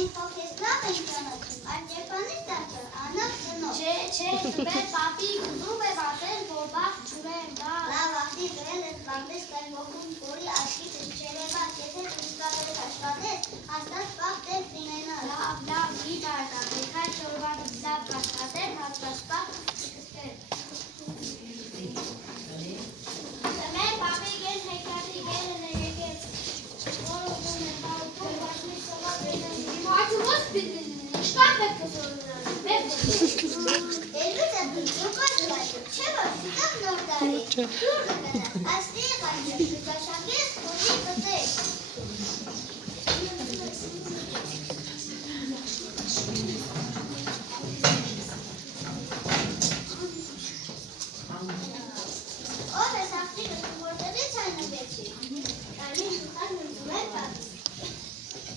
Մենք հոգես լավ ենք ճանաչում, այդ երբանից դարձը անով ծնով։ Չէ, տվել պապի ուզում է վատել, որ բաղ չունեմ, բաղ։ Լավ աղդի գրել ես բաղդես կայ ողում որի աշկիտս չերևաց, եթե տուսկավերս աշխատես, հաստատ բաղ տեր կինենա։ Լավ, մի տարկա, մեքայ չորվանից լավ կաշկատեր, հաստատ բաղ կստեր։ Մեր պապի գել հեքարդի գելն է եկեց, որ ուզում է բաղում, վաշմի սովա բերնեմ։ Մարդը ոնց շտապ պետք է սորունան, մեր Երբից է դուրկոց լայջը, չէ որ սիտակ նոր տարի, դուրգը գնա, աստի է ղանջը, շուկաշակես, խորի կտեք։ Ով ես աղջիկս ու որտեղից այնովեցի, կարմին շուտան նրդում է պապիս։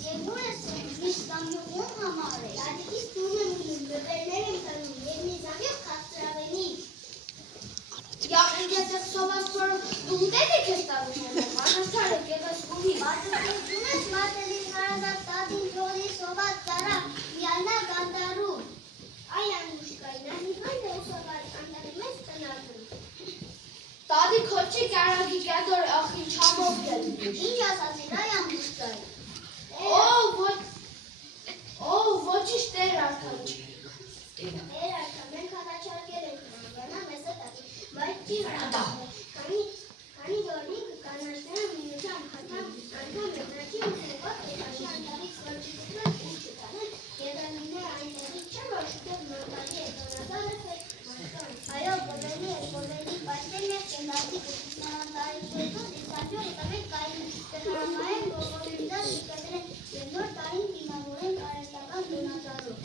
Եվ նուր ես միշտ ամյուղում համար է, ադիկիս տուն եմ ունում, բվերներ եմ տանում, և մի զամյող կաստրավենի։ Ես սովաս որը դու դետեք ես տանում եմ, անասար եք եղես ուհի։ Բատուկություն ես մատելին հարազատ տադին ջոլի սոված ծարա, միանա գանդարում։ Այ անուշկային, անիվայն է ուսավար անդարի մեզ տնատում։ Տադի քոչի կարագի կետոր ախին չամով գելին։ Ինչ ասացին, այ ամուշկային։ Ոչիշ տեր արդան։ Էր արդան, մենք հատաչարկել ենք մանագանա մեզ է տատի, բայց չի հրադաղը, քանի որ ինքը կանաշները մինության հատամ անդամ ետրաքի ուզնեվատ եթաշի անդավից վրջիկրան ու չտանեն, եդանիներ այնտեղից չէ, որ շուտով մարտալի է տոնազարը է մարդան։ Այո, բովելի է, բովելի, պաշտել մեր կենդատի կուսնարանտարից հետո դիսանյոր ետավեք կային տղամայեն բովոլիզած իկադրեն և նոր տարին դիմավորենք արեստական դոնազարով։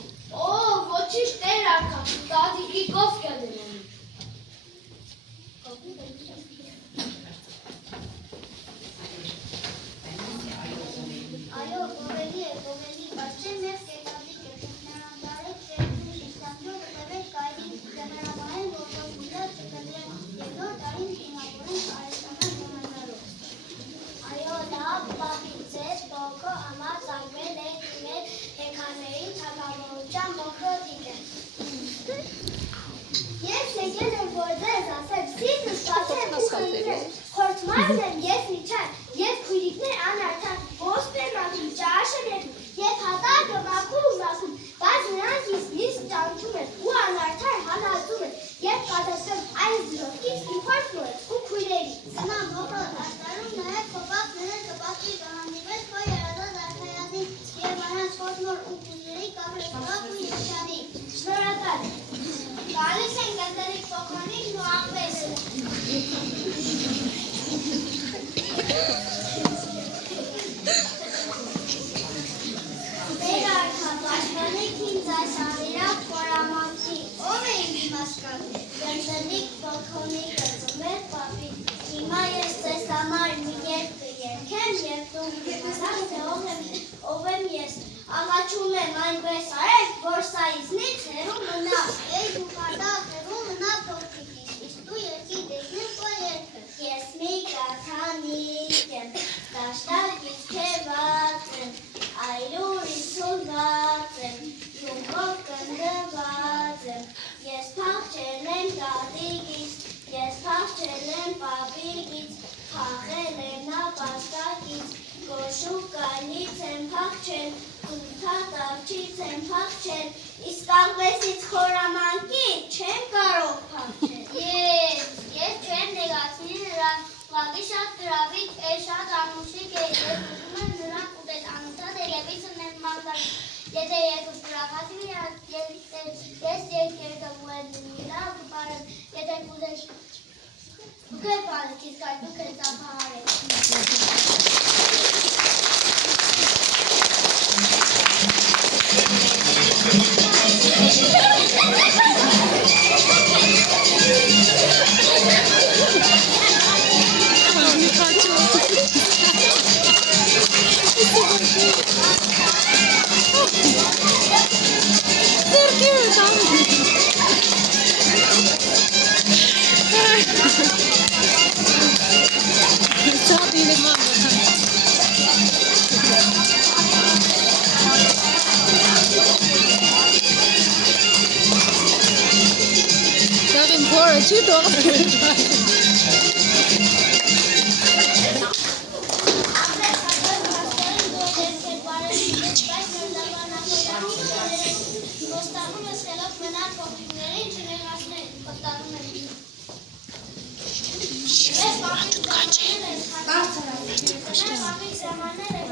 Ոչիշ տեր արդան, տադիկի կով գելին։ Այո, բովելի է, բացրել մեր կետատի կենդանատարեք շերքին իստանյոր ետավեք կային տղամայեն բովոլիզած իկադրեն և նոր տարին դիմավորենք արեստական դոնազարով։ Այո, լավ, պապի, ձեզ բոքո ամար ծանգվել եք մեր հեքաներին թագավորության մոխրոտիկ է։ Ես եկել եմ, որ ձեզ ասեմ, սիրտս բացեմ ու խնդրեմ, խորթմարս եմ ես միջան, և քույրիկներ անարդան, ոսպեր մաքում, ճաշր և հատարկը մաքում ու մաքում, բայց նրանք իսկ ճանչում են ու անարդար հալածում են, և կատասեմ այս զրոքից ինքորթնում են ու քույրերի։ Սնա մոխրոտ, աշտարում նաև կպակ նրել կպակի բանանիվեց քո երազած արքայազին և անանց խորթնոր ու քույրերի կապրեստվակ ու իշխանի։ Շնորհակալ եմ։ Գալիս են գնդերիկ փոխանիկն ու աղվեսը։ Մեր արքա պաշտպանեք ինձ այս ավիրակ խորամանքի, ով է ինձ մասկատը, գնդելիկ փոխոնիկը ծմեր պապի, հիմա ես ձեզ համար մի երկ կերքեմ և դու իմանաք, թե ով եմ ես, աղաչում եմ այնպես արեք, որ սա իզնից հեռու մնա, էй դու կատաղ հեռու մնա փոխիկիս, իսկ դու երկի դեքնեմ քո երգը, ես մի կաթանիկ եմ, դաշտակից թևած եմ, այլուր իսուլված եմ, յունքով կնդված եմ, ես փախչել եմ տատիկից, ես փախչել եմ պապիկից, փախել եմ նա պաստակից, գոշու կայնից եմ փախչել, թաթավչից եմ փախչել, իսկ աղվեսից խորամանկի չեմ կարող փախչել։ Ես չեմ նեղացնի նրան, ուղղակի շատ գրավիչ է, շատ անուշիկ է, ես ուզում եմ նրան ուտել անընդհատ երևից ունեմ մազարից, եթե երկուս գրավացի նրան, ես երկերքը ուղել նրան ու բարեմ, եթե կուզես դուք եք բանեք, իսկ այդ դուք եք ծափահարեք։ Իմ փորը չի թողնել։ Բարձր